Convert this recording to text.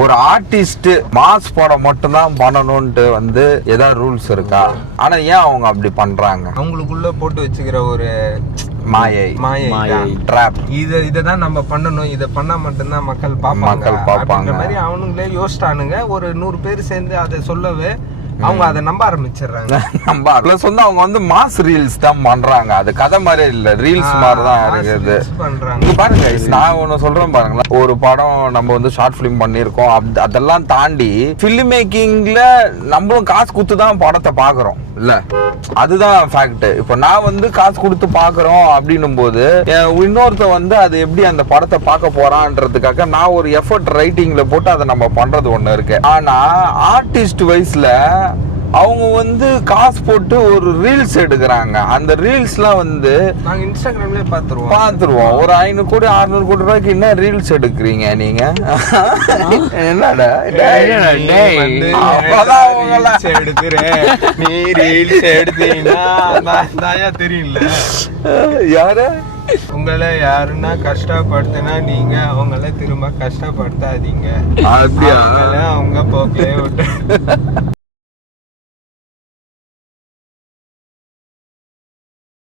ஒரு artist mass படம் மட்டும் தான் பண்ணணும்ட்டு வந்து ஏதாவது ரூல்ஸ் இருக்கா? ஆனா ஏன் அவங்க அப்படி பண்றாங்க? அவங்களுக்குள்ள போட்டு வச்சுக்கிற ஒரு மாயை ட்ராப். இததான் நம்ம பண்ணணும், இதை பண்ணா மட்டும்தான் மக்கள் பாப்பாங்க மாதிரி அவனுங்களே யோசிச்சானுங்க. ஒரு 100 பேர் சேர்ந்து அதை சொல்லவே அவங்க அதை நம்ப ஆரம்பிச்சிடுறாங்க. பிளஸ் வந்து அவங்க வந்து மாஸ் ரீல்ஸ் தான் பண்றாங்க. அது கதை மாதிரி இல்ல, ரீல்ஸ் மாதிரி தான் இருக்குது பண்றாங்க. பாருங்க, நான் ஒண்ணு சொல்றேன் பாருங்களேன். ஒரு படம் நம்ம வந்து ஷார்ட் பிலிம் பண்ணிருக்கோம், அதெல்லாம் தாண்டி பிலிம் மேக்கிங்ல நம்மளும் காசு கொடுத்து தான் படத்தை பாக்குறோம் இல்ல, அதுதான் ஃபேக்ட். இப்ப நான் வந்து காசு கொடுத்து பாக்குறோம் அப்படின்னும் போது இன்னொருத்த வந்து அது எப்படி அந்த படத்தை பார்க்க போறான்றதுக்காக நான் ஒரு எஃபர்ட் ரைட்டிங்ல போட்டு அதை நம்ம பண்றது ஒண்ணு இருக்கு. ஆனா ஆர்டிஸ்ட் வைஸ்ல அவங்க வந்து காசு போட்டு ஒரு ரீல்ஸ் எடுக்கிறாங்க. அந்த ரீல்ஸ்லாம் வந்து நாங்க இன்ஸ்டாகிராம்லயே பாத்துருவோம். ஒரு 500 கோடி 600 கோடி ரூபாய்க்கு என்ன ரீல்ஸ் எடுக்கிறீங்க நீங்க? என்னடா நீ ரீல்ஸ் எடுத்தீங்கன்னா தெரியல யாரு உங்களை யாருன்னா கஷ்டப்படுத்தினா நீங்க அவங்கள திரும்ப கஷ்டப்படுத்தாதீங்க. அப்படியா? அவங்க போக்கே விட்டு